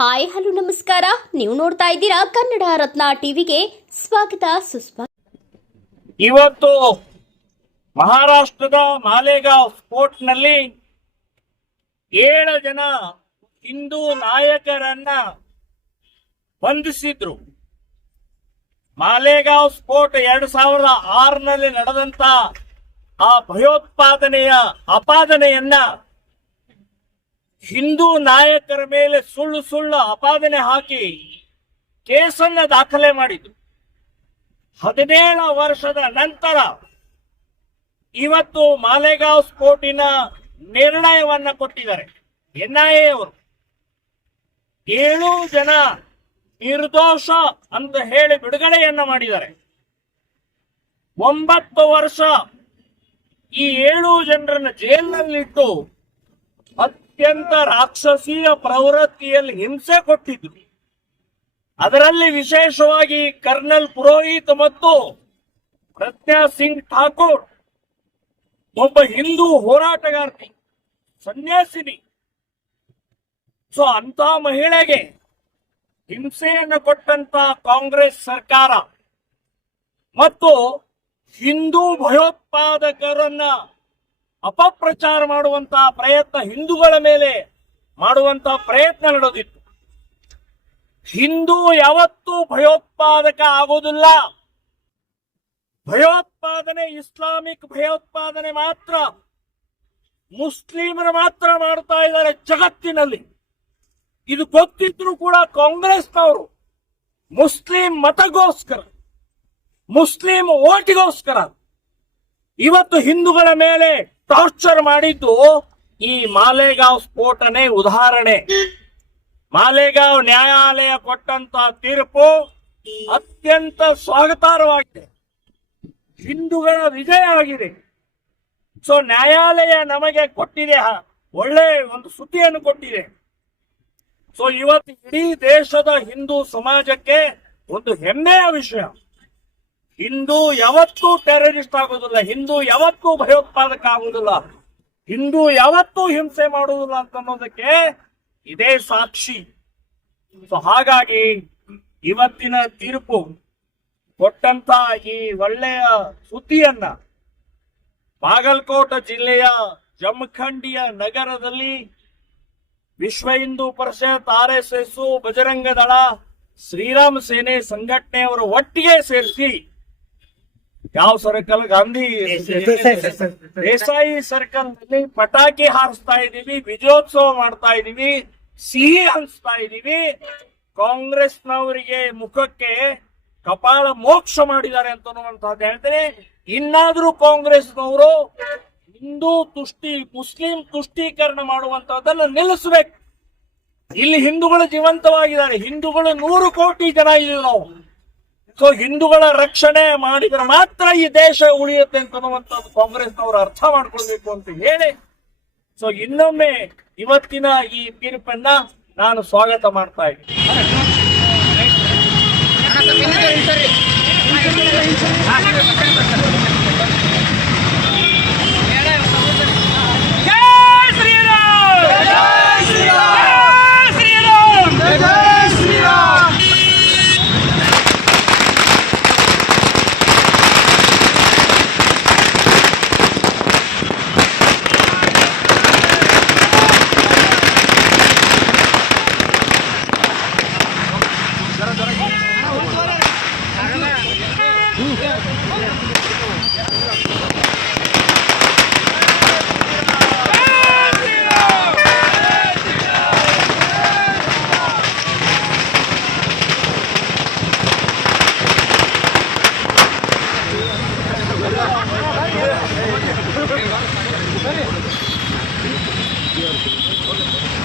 Hi, hello, ನಮಸ್ಕಾರ. ನೀವು ನೋಡ್ತಾ ಇದ್ದೀರಾ ಕನ್ನಡ ರತ್ನ ಟಿವಿಗೆ ಸ್ವಾಗತ, ಸುಸ್ವಾಗತ. ಇವತ್ತು ಮಹಾರಾಷ್ಟ್ರದ ಮಾಲೇಗಾಂವ್ ಸ್ಪೋರ್ಟ್ನಲ್ಲಿ ಏಳು ಜನ ಹಿಂದೂ ನಾಯಕರನ್ನ ಬಂಧಿಸಿದ್ರು. ಮಾಲೆಗಾಂವ್ ಸ್ಪೋರ್ಟ್ ಎರಡು ಸಾವಿರದ ಆರನಲ್ಲಿ ನಡೆದಂತ ಆ ಭಯೋತ್ಪಾದನೆಯ ಅಪಾದನೆಯನ್ನ ಹಿಂದೂ ನಾಯಕರ ಮೇಲೆ ಸುಳ್ಳು ಸುಳ್ಳು ಅಪಾದನೆ ಹಾಕಿ ಕೇಸನ್ನ ದಾಖಲೆ ಮಾಡಿದ್ರು. ಹದಿನೇಳು ವರ್ಷದ ನಂತರ ಇವತ್ತು ಮಾಲೆಗಾವ್ ಸ್ಫೋಟಿನ ನಿರ್ಣಯವನ್ನ ಕೊಟ್ಟಿದ್ದಾರೆ. ಎನ್ಐಎ ಅವರು. ಏಳು ಜನ ನಿರ್ದೋಷ ಅಂತ ಹೇಳಿ ಬಿಡುಗಡೆಯನ್ನ ಮಾಡಿದ್ದಾರೆ. ಒಂಬತ್ತು ವರ್ಷ ಈ ಏಳು ಜನರನ್ನ ಜೈಲಿನಲ್ಲಿಟ್ಟು ಅತ್ಯಂತ ರಾಕ್ಷಸೀಯ ಪ್ರವೃತ್ತಿಯಲ್ಲಿ ಹಿಂಸೆ ಕೊಟ್ಟಿದ್ರು. ಅದರಲ್ಲಿ ವಿಶೇಷವಾಗಿ ಕರ್ನಲ್ ಪುರೋಹಿತ್ ಮತ್ತು ಪ್ರಜ್ಞಾ ಸಿಂಗ್ ಠಾಕೂರ್, ಒಬ್ಬ ಹಿಂದೂ ಹೋರಾಟಗಾರ್ತಿ, ಸನ್ಯಾಸಿನಿ. ಸೊ ಅಂತ ಮಹಿಳೆಗೆ ಹಿಂಸೆಯನ್ನು ಕೊಟ್ಟಂತ ಕಾಂಗ್ರೆಸ್ ಸರ್ಕಾರ ಮತ್ತು ಹಿಂದೂ ಭಯೋತ್ಪಾದಕರನ್ನ ಅಪಪ್ರಚಾರ ಮಾಡುವಂತ ಪ್ರಯತ್ನ ಹಿಂದೂಗಳ ಮೇಲೆ ಮಾಡುವಂತ ಪ್ರಯತ್ನ ನಡೆದಿತ್ತು. ಹಿಂದೂ ಯಾವತ್ತೂ ಭಯೋತ್ಪಾದಕ ಆಗೋದಿಲ್ಲ ಭಯೋತ್ಪಾದನೆ ಇಸ್ಲಾಮಿಕ್ ಭಯೋತ್ಪಾದನೆ ಮಾತ್ರ. ಮುಸ್ಲಿಮರು ಮಾತ್ರ ಮಾಡ್ತಾ ಇದ್ದಾರೆ ಜಗತ್ತಿನಲ್ಲಿ. ಇದು ಗೊತ್ತಿದ್ರು ಕೂಡ ಕಾಂಗ್ರೆಸ್ನವರು ಮುಸ್ಲಿಂ ಮತಗೋಸ್ಕರ, ಮುಸ್ಲಿಂ ಓಟಿಗೋಸ್ಕರ. ಇವತ್ತು ಹಿಂದೂಗಳ ಮೇಲೆ ಟಾರ್ಚರ್ ಮಾಡಿದ್ದು ಈ ಮಾಲೇಗಾವ್ ಸ್ಫೋಟನೆ ಉದಾಹರಣೆ. ಮಾಲೇಗಾವ್ ನ್ಯಾಯಾಲಯ ಕೊಟ್ಟಂತ ತೀರ್ಪು ಅತ್ಯಂತ ಸ್ವಾಗತಾರ್ಹವಾಗಿದೆ. ಹಿಂದೂಗಳ ವಿಜಯ ಆಗಿದೆ. ಸೊ ನ್ಯಾಯಾಲಯ ನಮಗೆ ಕೊಟ್ಟಿದೆ ಒಳ್ಳೆ ಒಂದು ಸುದ್ದಿಯನ್ನು ಕೊಟ್ಟಿದೆ. ಸೊ ಇವತ್ತು ಇಡೀ ದೇಶದ ಹಿಂದೂ ಸಮಾಜಕ್ಕೆ ಒಂದು ಹೆಮ್ಮೆಯ ವಿಷಯ. ಹಿಂದೂ ಯಾವತ್ತೂ ಟೆರರಿಸ್ಟ್ ಆಗುವುದಿಲ್ಲ, ಹಿಂದೂ ಯಾವತ್ತೂ ಭಯೋತ್ಪಾದಕ ಆಗುವುದಿಲ್ಲ, ಹಿಂದೂ ಯಾವತ್ತೂ ಹಿಂಸೆ ಮಾಡುವುದಿಲ್ಲ ಅಂತ ಅನ್ನೋದಕ್ಕೆ ಇದೇ ಸಾಕ್ಷಿ. ಸೊ ಹಾಗಾಗಿ ಇವತ್ತಿನ ತೀರ್ಪು ಕೊಟ್ಟಂತ ಈ ಒಳ್ಳೆಯ ಸುದ್ದಿಯನ್ನ ಬಾಗಲಕೋಟ ಜಿಲ್ಲೆಯ ಜಮಖಂಡಿಯ ನಗರದಲ್ಲಿ Vishwa Hindu Parishad R S S Bajrang Dal, Sri Rama Sene ಸಂಘಟನೆಯವರು ಒಟ್ಟಿಗೆ ಸೇರಿಸಿ ಯಾವ ಸರ್ಕಲ್? ಗಾಂಧಿ ದೇಸಾಯಿ ಸರ್ಕಲ್ನಲ್ಲಿ ಪಟಾಕಿ ಹಾರಿಸ್ತಾ ಇದೀವಿ ವಿಜಯೋತ್ಸವ ಮಾಡ್ತಾ ಇದೀವಿ ಸಿಹಿ ಹಂಚ್ತಾ ಇದೀವಿ ಕಾಂಗ್ರೆಸ್ನವರಿಗೆ ಮುಖಕ್ಕೆ ಕಪಾಳ ಮೋಕ್ಷ ಮಾಡಿದ್ದಾರೆ ಅಂತ ಅನ್ನುವಂತಹದ್ದು ಹೇಳ್ತೇನೆ. ಇನ್ನಾದ್ರೂ ಕಾಂಗ್ರೆಸ್ನವರು ಹಿಂದೂ ತುಷ್ಟಿ ಮುಸ್ಲಿಂ ತುಷ್ಟೀಕರಣ ಮಾಡುವಂತಹದ್ದನ್ನ ನಿಲ್ಲಿಸ್ಬೇಕು. ಇಲ್ಲಿ ಹಿಂದೂಗಳು ಜೀವಂತವಾಗಿದ್ದಾರೆ. ಹಿಂದೂಗಳು ನೂರು ಕೋಟಿ ಜನ ಇದೀವಿ ನಾವು. ಸೊ ಹಿಂದೂಗಳ ರಕ್ಷಣೆ ಮಾಡಿದ್ರೆ ಮಾತ್ರ ಈ ದೇಶ ಉಳಿಯುತ್ತೆ ಅಂತ ಅನ್ನುವಂಥದ್ದು ಕಾಂಗ್ರೆಸ್ನವರು ಅರ್ಥ ಮಾಡ್ಕೊಳ್ಬೇಕು ಅಂತ ಹೇಳಿ. ಸೊ ಇನ್ನೊಮ್ಮೆ ಇವತ್ತಿನ ಈ ತೀರ್ಪನ್ನ ನಾನು ಸ್ವಾಗತ ಮಾಡ್ತಾ ಇದ್ದೀನಿ. Thank you.